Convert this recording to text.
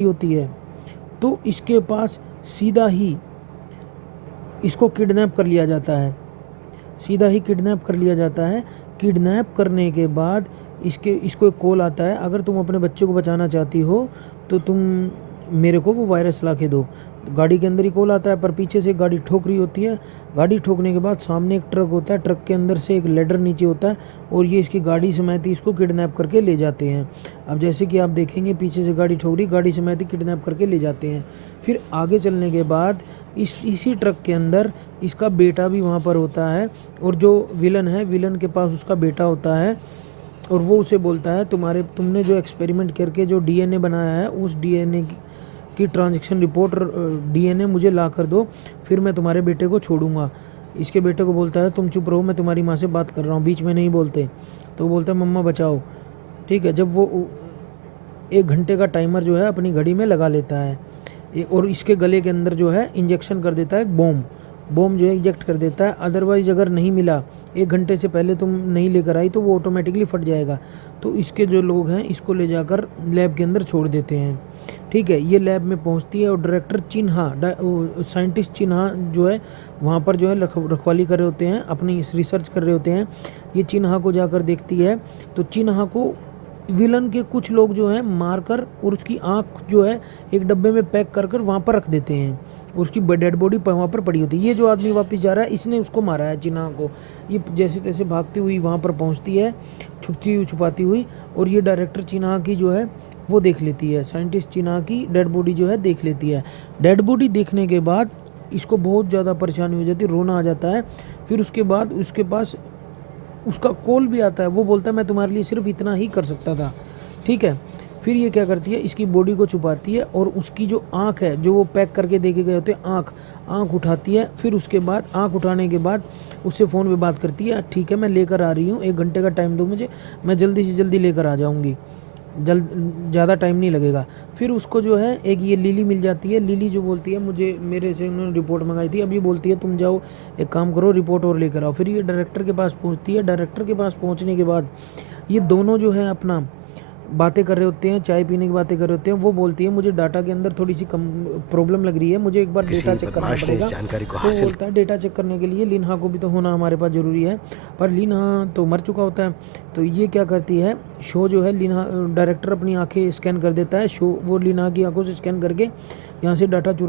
होती है तो इसके पास सीधा ही इसको किडनैप कर लिया जाता है, सीधा ही किडनैप कर लिया जाता है। किडनैप करने के बाद इसको एक कॉल आता है, अगर तुम अपने बच्चे को बचाना चाहती हो तो तुम मेरे को वो वायरस ला के दो। गाड़ी के अंदर ही कॉल आता है, पर पीछे से गाड़ी ठोक रही होती है। गाड़ी ठोकने के बाद सामने एक ट्रक होता है, ट्रक के अंदर से एक लेडर नीचे होता है और ये इसकी गाड़ी समेत ही इसको किडनैप करके ले जाते हैं। अब जैसे कि आप देखेंगे पीछे से गाड़ी ठोक रही, गाड़ी समेत ही किडनैप करके ले जाते हैं। फिर आगे चलने के बाद इसी ट्रक के अंदर इसका बेटा भी वहाँ पर होता है और जो विलन है, विलन के पास उसका बेटा होता है और वो उसे बोलता है तुमने जो एक्सपेरिमेंट करके जो डीएनए बनाया है उस डीएनए की ट्रांजैक्शन रिपोर्ट डीएनए मुझे ला कर दो, फिर मैं तुम्हारे बेटे को छोड़ूंगा। इसके बेटे को बोलता है तुम चुप रहो, मैं तुम्हारी माँ से बात कर रहा हूँ, बीच में नहीं बोलते। तो बोलता है मम्मा बचाओ। ठीक है, जब वो 1 घंटे का टाइमर जो है अपनी घड़ी में लगा लेता है और इसके गले के अंदर जो है इंजेक्शन कर देता है, बॉम्ब जो है इंजेक्ट कर देता है। अदरवाइज अगर नहीं मिला, 1 घंटे से पहले तुम नहीं लेकर आई तो वो ऑटोमेटिकली फट जाएगा। तो इसके जो लोग हैं इसको ले जाकर लैब के अंदर छोड़ देते हैं। ठीक है, ये लैब में पहुंचती है और डायरेक्टर चिन्हा, साइंटिस्ट चिन्हा जो है वहाँ पर जो है रखवाली कर रहे होते हैं, अपनी रिसर्च कर रहे होते हैं। ये चिन्हा को जाकर देखती है तो चिन्हा को विलन के कुछ लोग जो हैं मारकर और उसकी आँख जो है एक डब्बे में पैक कर कर वहाँ पर रख देते हैं। उसकी डेड बॉडी वहाँ पर पड़ी होती है। ये जो आदमी वापस जा रहा है इसने उसको मारा है चिन्हा को। ये जैसे तैसे भागती हुई वहाँ पर पहुँचती है, छुपाती हुई, और ये डायरेक्टर चिन्हा की जो है वो देख लेती है, साइंटिस्ट चिन्हा की डेड बॉडी जो है देख लेती है। डेड बॉडी देखने के बाद इसको बहुत ज़्यादा परेशानी हो जाती है, रोना आ जाता है। फिर उसके बाद उसके पास उसका कॉल भी आता है, वो बोलता है मैं तुम्हारे लिए सिर्फ इतना ही कर सकता था। ठीक है, फिर ये क्या करती है, इसकी बॉडी को छुपाती है और उसकी जो आँख है जो वो पैक करके देके गए होते हैं, आँख उठाती है। फिर उसके बाद आँख उठाने के बाद उससे फ़ोन पे बात करती है, ठीक है मैं लेकर आ रही हूँ, 1 घंटे का टाइम दो मुझे, मैं जल्दी से जल्दी लेकर आ जाऊँगी, ज़्यादा टाइम नहीं लगेगा। फिर उसको जो है एक ये लिली मिल जाती है। लिली जो बोलती है मुझे मेरे से उन्होंने रिपोर्ट मंगाई थी, अब ये बोलती है तुम जाओ एक काम करो रिपोर्ट और लेकर आओ। फिर ये डायरेक्टर के पास पहुंचती है। डायरेक्टर के पास पहुंचने के बाद ये दोनों जो है अपना बातें कर रहे होते हैं, चाय पीने की बातें कर रहे होते हैं। वो बोलती है मुझे डाटा के अंदर थोड़ी सी कम प्रॉब्लम लग रही है, मुझे एक बार डेटा चेक करना पड़ेगा। तो बोलता है डेटा चेक करने के लिए लिन्हा को भी तो होना हमारे पास ज़रूरी है, पर लिन्हा तो मर चुका होता है। तो ये क्या करती है, शो जो है लिन्हा, डायरेक्टर अपनी आंखें स्कैन कर देता है, शो वो लिन्हा की आंखों से स्कैन करके यहाँ से डाटा चुरा